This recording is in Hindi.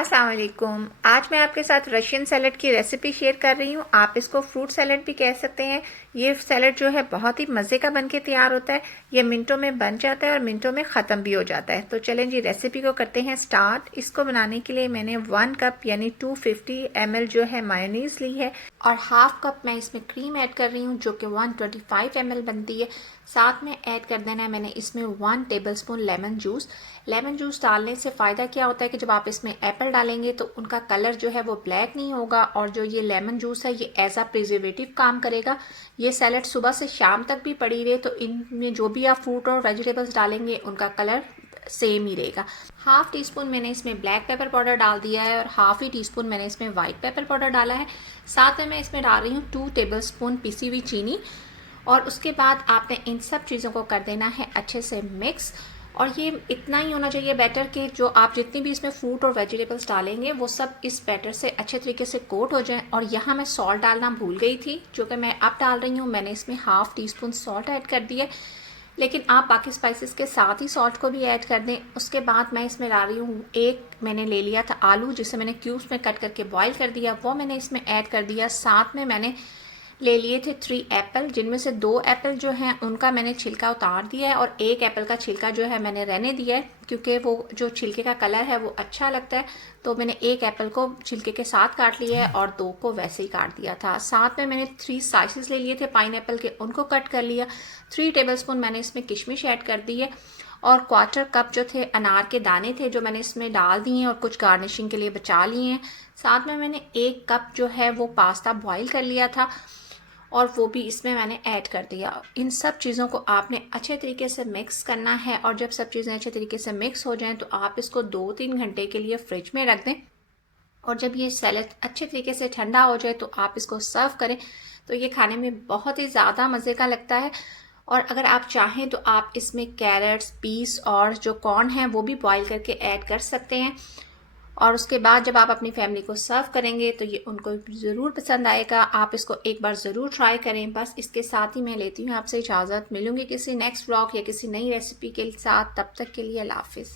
अस्सलाम वालेकुम। आज मैं आपके साथ रशियन सैलड की रेसिपी शेयर कर रही हूँ। आप इसको फ्रूट सैलड भी कह सकते हैं। ये सैलड जो है बहुत ही मज़े का बनके तैयार होता है। ये मिनटों में बन जाता है और मिनटों में ख़त्म भी हो जाता है। तो चलें जी, रेसिपी को करते हैं स्टार्ट। इसको बनाने के लिए मैंने 1 कप यानी 250 ml जो है मायोनीज़ ली है और हाफ कप मैं इसमें क्रीम ऐड कर रही हूँ जो कि 125 ml बनती है। साथ में ऐड कर देना है मैंने इसमें 1 tablespoon lemon juice. Lemon juice डालने से फ़ायदा क्या होता है कि जब आप इसमें एप्पल डालेंगे तो उनका कलर जो है वो ब्लैक नहीं होगा और जो ये लेमन जूस है ये एज अ प्रिजर्वेटिव काम करेगा। ये सैलड सुबह से शाम तक भी पड़ी रहे तो इनमें जो भी आप फ्रूट और वेजिटेबल्स डालेंगे उनका कलर सेम ही रहेगा। हाफ टी स्पून मैंने इसमें ब्लैक पेपर पाउडर डाल दिया है और हाफ ही टी स्पून मैंने इसमें वाइट पेपर पाउडर डाला है। साथ में मैं इसमें डाल रही हूँ 2 टेबलस्पून पिसी हुई चीनी और उसके बाद आपने इन सब चीज़ों को कर देना है अच्छे से मिक्स। और ये इतना ही होना चाहिए बैटर कि जो आप जितनी भी इसमें फ्रूट और वेजिटेबल्स डालेंगे वो सब इस बैटर से अच्छे तरीके से कोट हो जाएं। और यहाँ मैं सॉल्ट डालना भूल गई थी जो कि मैं अब डाल रही हूँ। मैंने इसमें half tea spoon salt add कर दिया, लेकिन आप बाकी स्पाइसेस के साथ ही सॉल्ट को भी ऐड कर दें। उसके बाद मैं इसमें डाल रही हूँ मैंने ले लिया था आलू जिसे मैंने क्यूब्स में कट करके बॉईल कर दिया, वो मैंने इसमें ऐड कर दिया। साथ में मैंने ले लिए थे 3 एप्पल जिनमें से 2 एप्पल जो हैं उनका मैंने छिलका उतार दिया है और 1 एप्पल का छिलका जो है मैंने रहने दिया है क्योंकि वो जो छिलके का कलर है वो अच्छा लगता है। तो मैंने 1 एप्पल को छिलके के साथ काट लिया है और 2 को वैसे ही काट दिया था। साथ में मैंने 3 स्लाइसेस ले लिए थे पाइनएप्पल के, उनको कट कर लिया। 3 टेबलस्पून मैंने इसमें किशमिश ऐड कर दी है और 1/4 कप जो थे अनार के दाने थे जो मैंने इसमें डाल दिए हैं और कुछ गार्निशिंग के लिए बचा लिए हैं। साथ में मैंने 1 कप जो है वो पास्ता बॉईल कर लिया था और वो भी इसमें मैंने ऐड कर दिया। इन सब चीज़ों को आपने अच्छे तरीके से मिक्स करना है और जब सब चीज़ें अच्छे तरीके से मिक्स हो जाएं तो आप इसको 2-3 घंटे के लिए फ्रिज में रख दें। और जब ये सैलड अच्छे तरीके से ठंडा हो जाए तो आप इसको सर्व करें तो ये खाने में बहुत ही ज़्यादा मज़े का लगता है। और अगर आप चाहें तो आप इसमें कैरेट्स, पीस और जो कॉर्न हैं वो भी बॉईल करके ऐड कर सकते हैं। और उसके बाद जब आप अपनी फैमिली को सर्व करेंगे तो ये उनको ज़रूर पसंद आएगा। आप इसको एक बार ज़रूर ट्राई करें। बस इसके साथ ही मैं लेती हूँ आपसे इजाज़त। मिलूंगी किसी नेक्स्ट व्लॉग या किसी नई रेसिपी के साथ। तब तक के लिए अल्लाह हाफिज़।